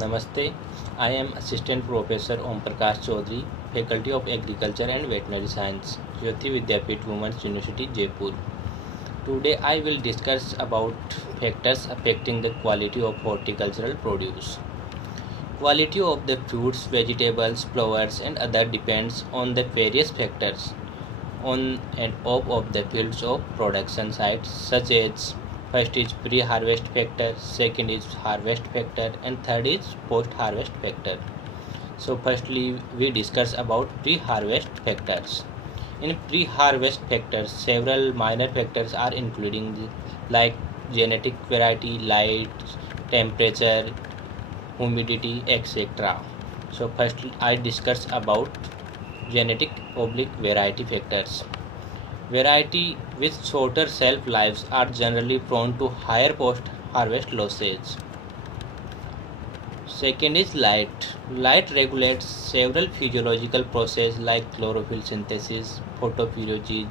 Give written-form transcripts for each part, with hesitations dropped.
Namaste. I am Assistant Professor Om Prakash Chaudhary, Faculty of Agriculture and Veterinary Science, Jayoti Vidyapeeth Women's University, Jaipur. Today I will discuss about factors affecting the quality of horticultural produce. Quality of the fruits, vegetables, flowers and other depends on the various factors on and off of the fields of production sites such as first is pre-harvest factor, second is harvest factor and third is post-harvest factor. So firstly we discuss about pre-harvest factors. In pre-harvest factors several minor factors are including like genetic variety, light, temperature, humidity, etc. So first I discuss about genetic oblique variety factors. Variety with shorter shelf lives are generally prone to higher post-harvest losses. Second is light. Light regulates several physiological processes like chlorophyll synthesis, photophysiology,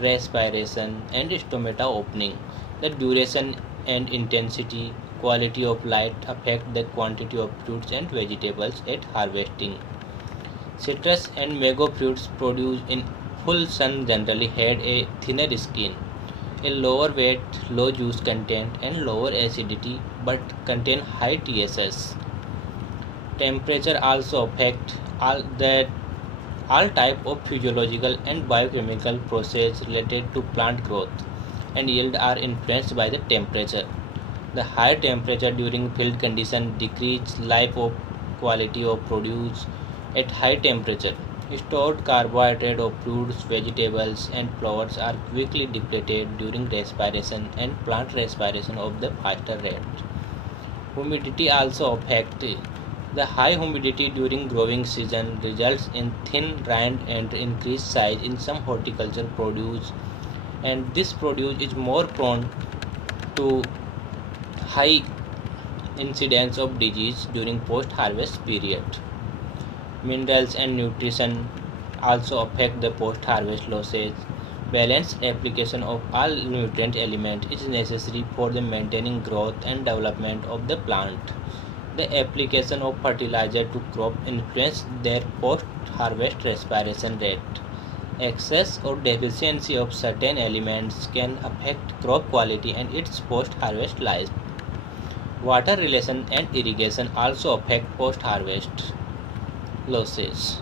respiration, and stomata opening. The duration and intensity, quality of light affect the quantity of fruits and vegetables at harvesting. Citrus and mango fruits produced in full sun generally had a thinner skin, a lower weight, low juice content, and lower acidity, but contain high TSS. Temperature also affects all type of physiological and biochemical processes related to plant growth and yield are influenced by the temperature. The higher temperature during field condition decrease life of quality of produce at high temperature. Stored carbohydrate of fruits, vegetables, and flowers are quickly depleted during respiration and plant respiration of the faster rate. Humidity also affects. The high humidity during growing season results in thin rind and increased size in some horticultural produce, and this produce is more prone to high incidence of disease during post-harvest period. Minerals and nutrition also affect the post-harvest losses. Balanced application of all nutrient elements is necessary for the maintaining growth and development of the plant. The application of fertilizer to crop influence their post-harvest respiration rate. Excess or deficiency of certain elements can affect crop quality and its post-harvest life. Water relation and irrigation also affect post-harvest losses.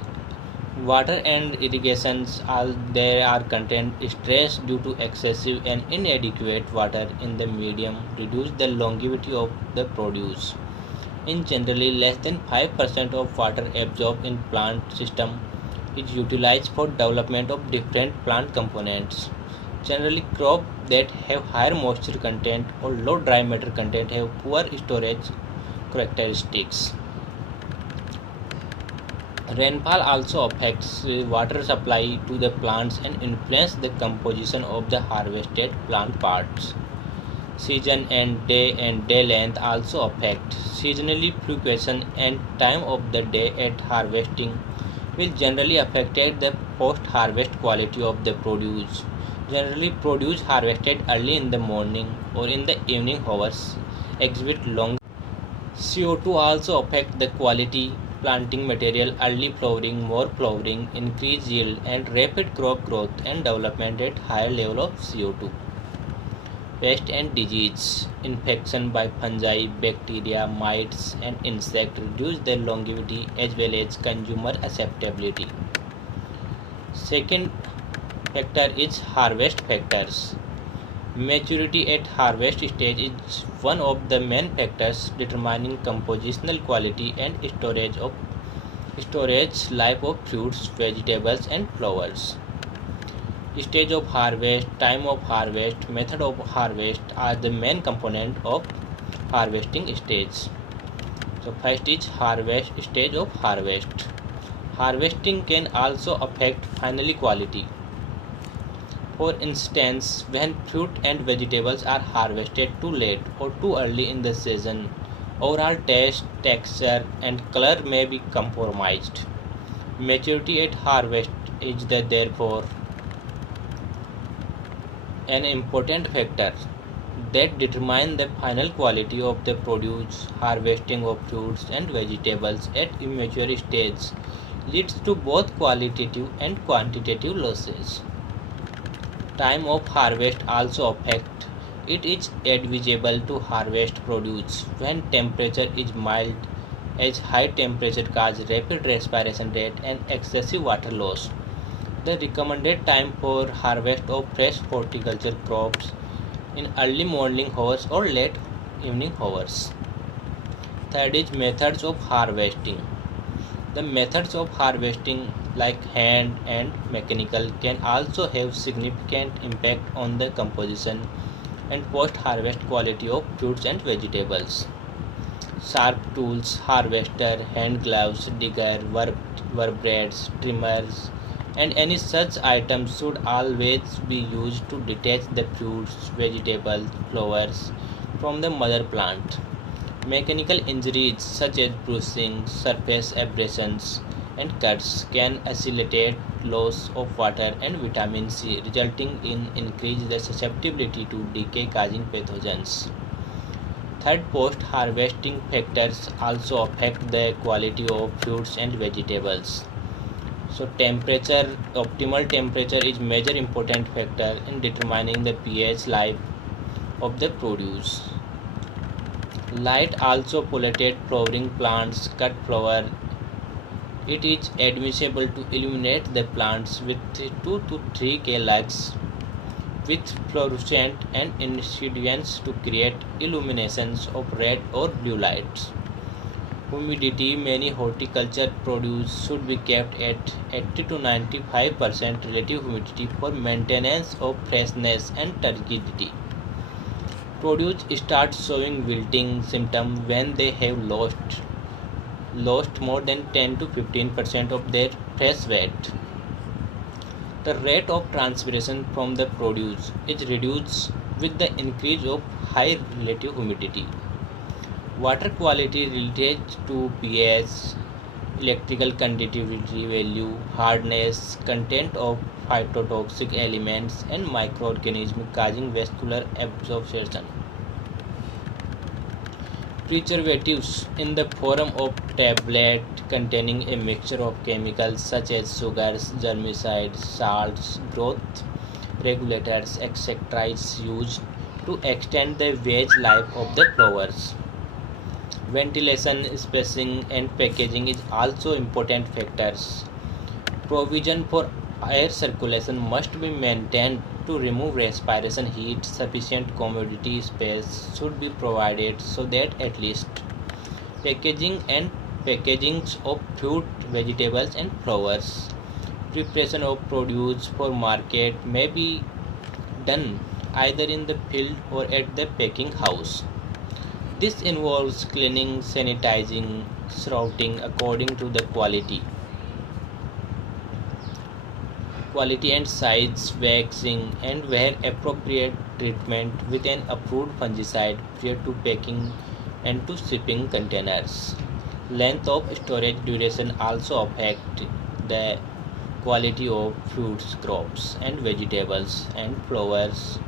Water and irrigations are content stress due to excessive and inadequate water in the medium reduce the longevity of the produce. In generally less than 5% of water absorbed in plant system is utilized for development of different plant components. Generally crops that have higher moisture content or low dry matter content have poor storage characteristics. Rainfall also affects water supply to the plants and influence the composition of the harvested plant parts. Season and day length also affect. Seasonally fluctuation and time of the day at harvesting will generally affect the post-harvest quality of the produce. Generally produce harvested early in the morning or in the evening hours exhibit long. CO2 also affect the quality planting material, early flowering, more flowering, increased yield and rapid crop growth and development at higher level of CO2. Pest and disease, infection by fungi, bacteria, mites and insects reduce their longevity as well as consumer acceptability. Second factor is harvest factors. Maturity at harvest stage is one of the main factors determining compositional quality and storage life of fruits, vegetables and flowers. Stage of harvest, time of harvest, method of harvest are the main component of harvesting stage. So first is harvest stage of harvest. Harvesting can also affect final quality. For instance, when fruit and vegetables are harvested too late or too early in the season, overall taste, texture and color may be compromised. Maturity at harvest is therefore an important factor. that determine the final quality of the produce. Harvesting of fruits and vegetables at immature stage leads to both qualitative and quantitative losses. Time of harvest also affect. It is advisable to harvest produce when temperature is mild, as high temperature cause rapid respiration rate and excessive water loss. The recommended time for harvest of fresh horticulture crops in early morning hours or late evening hours. Third is methods of harvesting. The methods of harvesting, like hand and mechanical, can also have significant impact on the composition and post-harvest quality of fruits and vegetables. Sharp tools, harvester, hand gloves, digger, work blades, trimmers, and any such items should always be used to detach the fruits, vegetables, flowers from the mother plant. Mechanical injuries such as bruising, surface abrasions, and cuts can facilitate loss of water and vitamin C, resulting in increased susceptibility to decay causing pathogens. Third, post-harvesting factors also affect the quality of fruits and vegetables. So optimal temperature is major important factor in determining the pH life of the produce. Light also polluted flowering plants cut flower. It is advisable to illuminate the plants with 2 to 3 K lux with fluorescent and incidents to create illuminations of red or blue lights. Humidity. Many horticulture produce should be kept at 80 to 95% relative humidity for maintenance of freshness and turgidity. Produce start showing wilting symptoms when they have lost more than 10 to 15% of their fresh weight. The rate of transpiration from the produce is reduced with the increase of high relative humidity. Water quality related to pH, electrical conductivity value, hardness, content of phytotoxic elements, and microorganisms causing vascular absorption. Preservatives in the form of tablet containing a mixture of chemicals such as sugars, germicides, salts, growth regulators, etc. is used to extend the veg life of the flowers. Ventilation, spacing, and packaging is also important factors. Provision for air circulation must be maintained to remove respiration heat. Sufficient commodity space should be provided so that at least packagings of fruit, vegetables, and flowers. Preparation of produce for market may be done either in the field or at the packing house. This involves cleaning, sanitizing, sorting according to the quality and size, waxing, and where appropriate treatment with an approved fungicide prior to packing and to shipping containers. Length of storage duration also affect the quality of fruits, crops, and vegetables and flowers